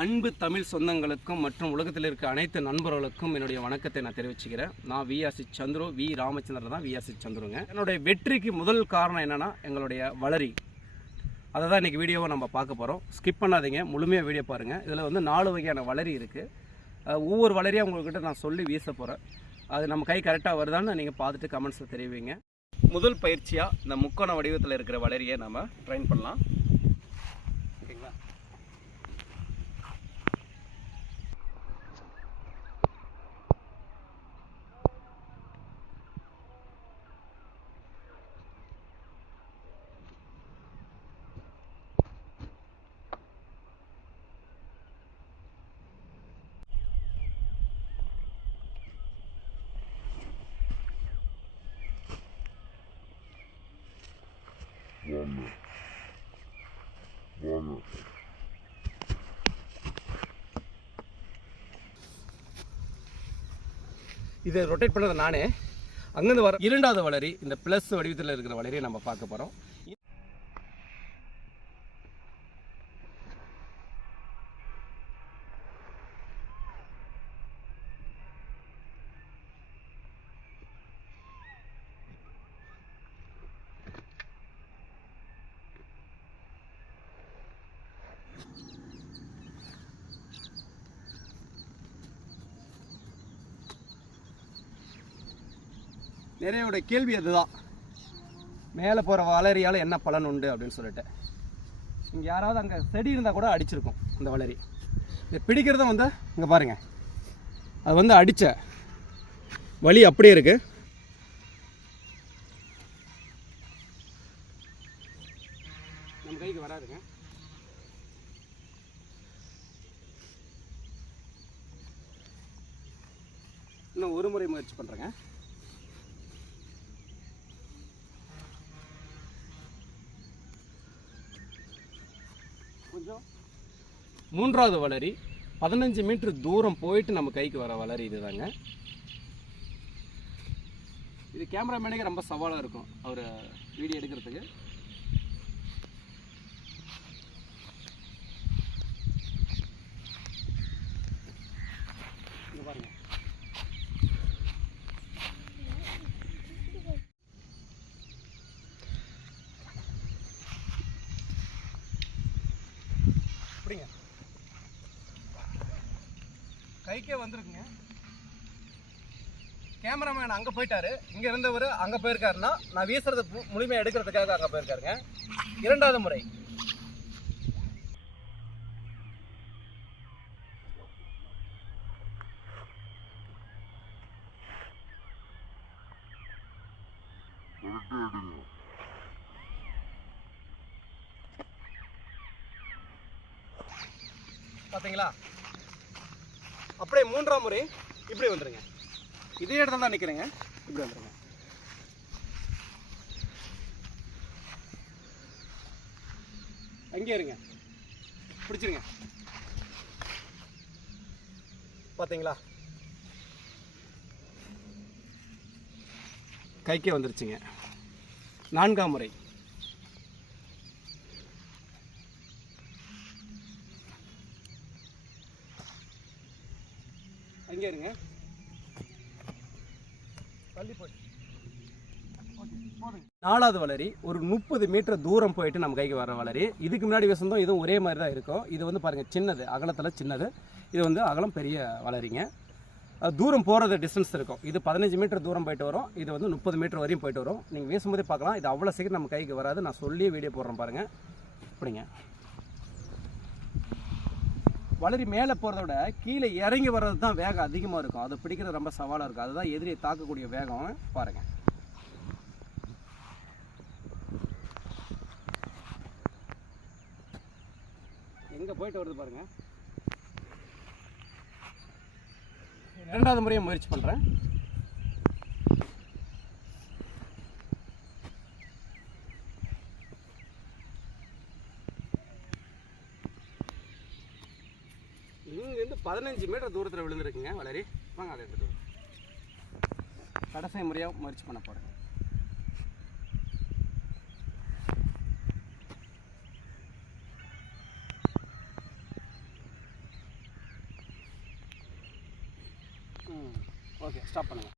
அன்பு தமிழ் சொந்தங்களுக்கும் மற்றும் உலகத்தில் இருக்க அனைத்து நண்பர்களுக்கும் என்னுடைய வணக்கத்தை நான் தெரிவிச்சுக்கிறேன். நான் விஆர்சி சந்துரு வி ராமச்சந்திரன் தான் விஆர்சி சந்துருங்க. என்னுடைய வெற்றிக்கு முதல் காரணம் என்னென்னா எங்களுடைய வளரி. அதை தான் இன்றைக்கி வீடியோவை நம்ம பார்க்க போகிறோம் ஸ்கிப் பண்ணாதீங்க முழுமையாக வீடியோ பாருங்கள் இதில் வந்து நாலு வகையான வளரி இருக்குது ஒவ்வொரு வளரியாக உங்கள்கிட்ட நான் சொல்லி வீச போகிறேன் அது நம்ம கை கரெக்டாக வருதான்னு நீங்கள் பார்த்துட்டு கமெண்ட்ஸில் தெரிவிங்க. முதல் பயிற்சியாக இந்த முக்கோண வடிவத்தில் இருக்கிற வளரியை நம்ம ட்ரைன் பண்ணலாம் ஓகேங்களா வாங்க வாங்க இதை ரொட்டேட் பண்ணுறது நானே. அங்கேருந்து வர இரண்டாவது வளரி இந்த ப்ளஸ் வடிவத்தில் இருக்கிற வளரியை நம்ம பார்க்க போகிறோம் நிறையோட கேள்வி அதுதான். மேலே போகிற வளரியால் என்ன பலன் உண்டு அப்படின்னு சொல்லிட்டு. இங்கே யாராவது அங்கே செடி இருந்தால் கூட அடிச்சிருக்கும் அந்த வளரி. இதை பிடிக்கிறத வந்து இங்கே பாருங்கள் அது வந்து அடித்த வலி அப்படியே இருக்குது நம்ம கைக்கு வராதுங்க. இன்னும் ஒரு முறை முயற்சி பண்ணுறேங்க மூன்றாவது வளரி பதினஞ்சு மீட்டர் தூரம் போயிட்டு நம்ம கைக்கு வர வளரி இதுதாங்க. இது கேமராமேனுக்கு ரொம்ப சவாலாக இருக்கும் அவர் வீடியோ எடுக்கிறதுக்கு. இங்க அப்படிங்க கைக்கே வந்திருக்குங்க. கேமராமேன் அங்கே போயிட்டாரு. இங்கே இருந்தவர் அங்கே போயிருக்காருன்னா நான் வீசுறது முழுமையாக முழுமையா எடுக்கிறதுக்காக அங்கே போயிருக்காருங்க. இரண்டாவது முறை. பார்த்தீங்களா அப்படியே மூன்றாம் முறை இப்படி வந்துருங்க. இதே இடத்துல தான் நிற்கிறேங்க இப்படி வந்துருங்க. அங்கே இருங்க. பிடிச்சிருங்க. பார்த்தீங்களா கைக்கே வந்துருச்சுங்க. நான்காம் முறை. இருங்க நாலாவது வளரி ஒரு முப்பது மீட்டர் தூரம் போயிட்டு நம்ம கைக்கு வர வளரி. இதுக்கு முன்னாடி வசந்தோம் இதுவும் ஒரே மாதிரி தான் இருக்கும். இது வந்து பாருங்கள் சின்னது அகலத்தில் சின்னது. இது வந்து அகலம் பெரிய வளரிங்க. அது தூரம் போகிறது டிஸ்டன்ஸ் இருக்கும். இது பதினஞ்சு மீட்டர் தூரம் போயிட்டு வரும். இது வந்து முப்பது மீட்டர் வரையும் போயிட்டு வரும். நீங்கள் வீசும்போதே பார்க்கலாம். இது அவ்வளோ சீக்கிரம் நம்ம கைக்கு வராது. நான் சொல்லியே வீடியோ போடுறேன் பாருங்கள் அப்படிங்க. வளரி மேலே போகிறத விட கீழே இறங்கி வர்றது தான் வேகம் அதிகமாக இருக்கும். அதை பிடிக்கிறது ரொம்ப சவாலாக இருக்கும். அதுதான் எதிரியை தாக்கக்கூடிய வேகம் பாருங்கள் எங்கே போயிட்டு வருது பாருங்கள் இரண்டாவது முறையை முயற்சி பண்ணுறேன் பதினஞ்சு மீட்டர் தூரத்தில் விழுந்துருக்குங்க வளரி. வாங்க அதை எடுத்துகிட்டு கடைசி முறையாக முயற்சி பண்ண போகிறேன் ஓகே ஸ்டாப் பண்ணுங்கள்